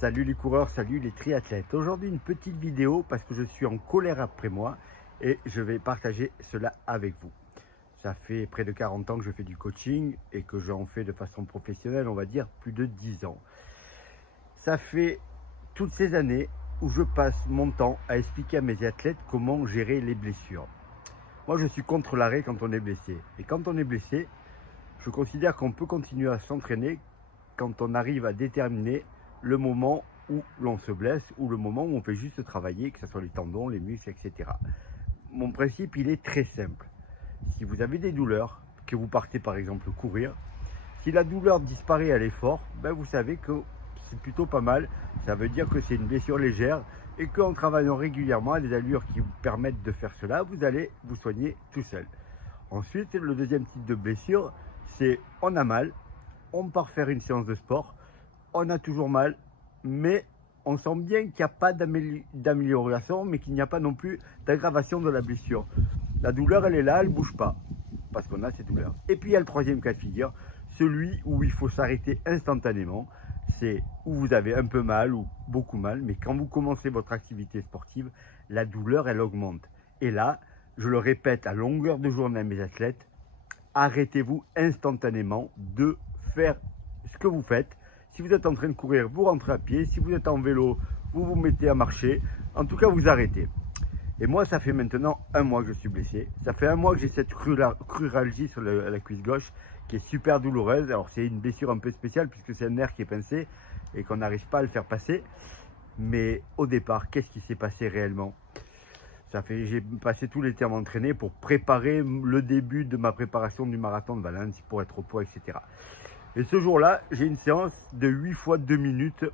Salut les coureurs, salut les triathlètes. Aujourd'hui une petite vidéo parce que je suis en colère après moi et je vais partager cela avec vous. Ça fait près de 40 ans que je fais du coaching et que j'en fais de façon professionnelle, on va dire plus de 10 ans. Ça fait toutes ces années où je passe mon temps à expliquer à mes athlètes comment gérer les blessures. Moi je suis contre l'arrêt quand on est blessé. Et quand on est blessé, je considère qu'on peut continuer à s'entraîner quand on arrive à déterminer le moment où l'on se blesse ou le moment où on fait juste travailler, que ce soit les tendons, les muscles, etc. Mon principe, il est très simple. Si vous avez des douleurs, que vous partez par exemple courir, si la douleur disparaît à l'effort, ben vous savez que c'est plutôt pas mal. Ça veut dire que c'est une blessure légère et qu'en travaillant régulièrement à des allures qui vous permettent de faire cela, vous allez vous soigner tout seul. Ensuite, le deuxième type de blessure, c'est on a mal, on part faire une séance de sport, on a toujours mal, mais on sent bien qu'il n'y a pas d'amélioration, mais qu'il n'y a pas non plus d'aggravation de la blessure. La douleur, elle est là, elle ne bouge pas, parce qu'on a ces douleurs. Et puis il y a le troisième cas de figure, celui où il faut s'arrêter instantanément. C'est où vous avez un peu mal ou beaucoup mal, mais quand vous commencez votre activité sportive, la douleur, elle augmente. Et là, je le répète à longueur de journée à mes athlètes, arrêtez-vous instantanément de faire ce que vous faites. Si vous êtes en train de courir, vous rentrez à pied. Si vous êtes en vélo, vous vous mettez à marcher. En tout cas, vous arrêtez. Et moi, ça fait maintenant un mois que je suis blessé. Ça fait un mois que j'ai cette cruralgie sur la cuisse gauche qui est super douloureuse. Alors, c'est une blessure un peu spéciale puisque c'est un nerf qui est pincé et qu'on n'arrive pas à le faire passer. Mais au départ, qu'est-ce qui s'est passé réellement ? J'ai passé tout l'été à m'entraîner pour préparer le début de ma préparation du marathon de Valence pour être au poids, etc. Et ce jour-là, j'ai une séance de 8 fois 2 minutes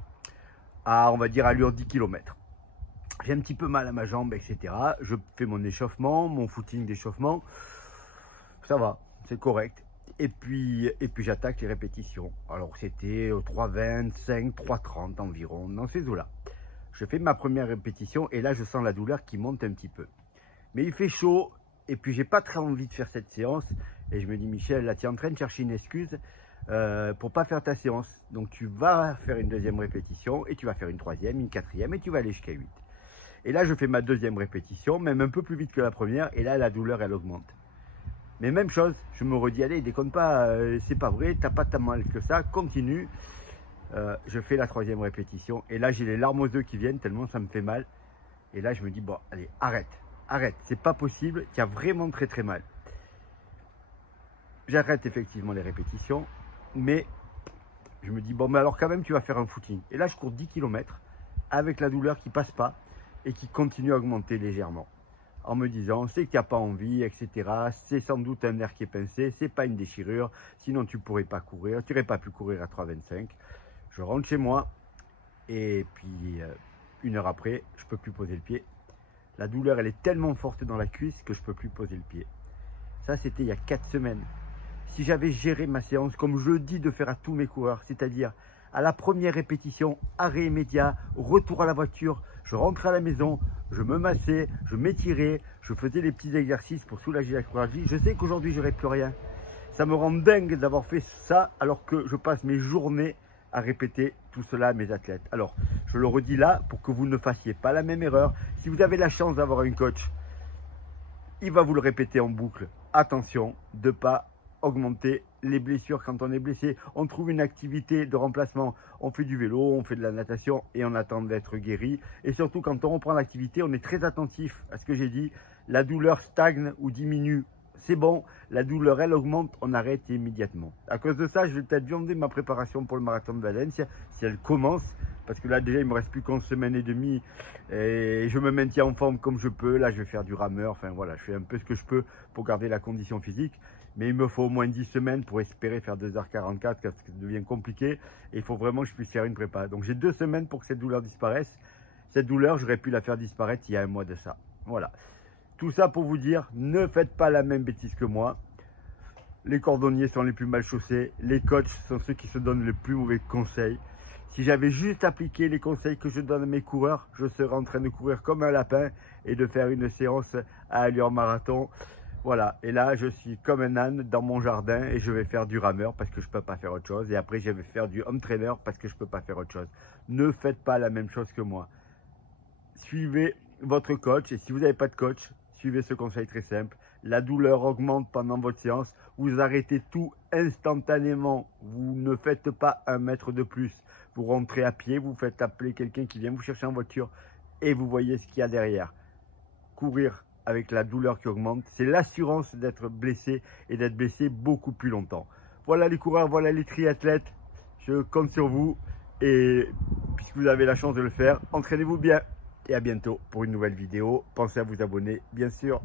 à, on va dire, allure 10 km. J'ai un petit peu mal à ma jambe, etc. Je fais mon échauffement, mon footing d'échauffement. Ça va, c'est correct. Et puis j'attaque les répétitions. Alors c'était 3,25, 3,30 environ, dans ces eaux-là. Je fais ma première répétition et là je sens la douleur qui monte un petit peu. Mais il fait chaud et puis j'ai pas très envie de faire cette séance. Et je me dis Michel, là tu es en train de chercher une excuse pour pas faire ta séance. Donc tu vas faire une deuxième répétition et tu vas faire une troisième, une quatrième et tu vas aller jusqu'à 8. Et là je fais ma deuxième répétition, même un peu plus vite que la première et là la douleur elle augmente. Mais même chose, je me redis allez déconne pas, c'est pas vrai, t'as pas tant mal que ça, continue. Je fais la troisième répétition et là j'ai les larmes aux yeux qui viennent tellement ça me fait mal. Et là je me dis bon allez arrête, c'est pas possible, tu as vraiment très très mal. J'arrête effectivement les répétitions, mais je me dis bon mais alors quand même tu vas faire un footing. Et là je cours 10 km avec la douleur qui passe pas et qui continue à augmenter légèrement. En me disant c'est que tu n'as pas envie, etc. C'est sans doute un nerf qui est pincé, c'est pas une déchirure, sinon tu pourrais pas courir, tu n'aurais pas pu courir à 3,25. Je rentre chez moi et puis une heure après, je peux plus poser le pied. La douleur, elle est tellement forte dans la cuisse que je peux plus poser le pied. Ça, c'était il y a 4 semaines. Si j'avais géré ma séance comme je dis de faire à tous mes coureurs, c'est-à-dire à la première répétition, arrêt immédiat, retour à la voiture, je rentrais à la maison, je me massais, je m'étirais, je faisais les petits exercices pour soulager la cruralgie. Je sais qu'aujourd'hui, je n'aurai plus rien. Ça me rend dingue d'avoir fait ça alors que je passe mes journées à répéter tout cela à mes athlètes. Alors, je le redis là pour que vous ne fassiez pas la même erreur. Si vous avez la chance d'avoir un coach, il va vous le répéter en boucle. Attention de ne pas augmenter les blessures quand on est blessé. On trouve une activité de remplacement. On fait du vélo, on fait de la natation et on attend d'être guéri. Et surtout, quand on reprend l'activité, on est très attentif à ce que j'ai dit. La douleur stagne ou diminue. C'est bon, la douleur elle augmente, on arrête immédiatement. À cause de ça, je vais peut-être viander ma préparation pour le marathon de Valence si elle commence, parce que là déjà il me reste plus qu'une semaine et demie et je me maintiens en forme comme je peux. Là je vais faire du rameur, enfin voilà, je fais un peu ce que je peux pour garder la condition physique, mais il me faut au moins 10 semaines pour espérer faire 2h44 parce que ça devient compliqué et il faut vraiment que je puisse faire une prépa. Donc j'ai 2 semaines pour que cette douleur disparaisse. Cette douleur, j'aurais pu la faire disparaître il y a un mois de ça. Voilà. Tout ça pour vous dire, ne faites pas la même bêtise que moi. Les cordonniers sont les plus mal chaussés. Les coachs sont ceux qui se donnent les plus mauvais conseils. Si j'avais juste appliqué les conseils que je donne à mes coureurs, je serais en train de courir comme un lapin et de faire une séance à allure marathon Voilà, et là je suis comme un âne dans mon jardin et je vais faire du rameur parce que je ne peux pas faire autre chose. Et après je vais faire du home trainer parce que je ne peux pas faire autre chose. Ne faites pas la même chose que moi. Suivez votre coach et si vous n'avez pas de coach, suivez ce conseil très simple. La douleur augmente pendant votre séance. Vous arrêtez tout instantanément. Vous ne faites pas 1 mètre de plus. Vous rentrez à pied, vous faites appeler quelqu'un qui vient vous chercher en voiture et vous voyez ce qu'il y a derrière. Courir avec la douleur qui augmente, c'est l'assurance d'être blessé et d'être blessé beaucoup plus longtemps. Voilà les coureurs, voilà les triathlètes. Je compte sur vous et puisque vous avez la chance de le faire, entraînez-vous bien et à bientôt pour une nouvelle vidéo. Pensez à vous abonner, bien sûr.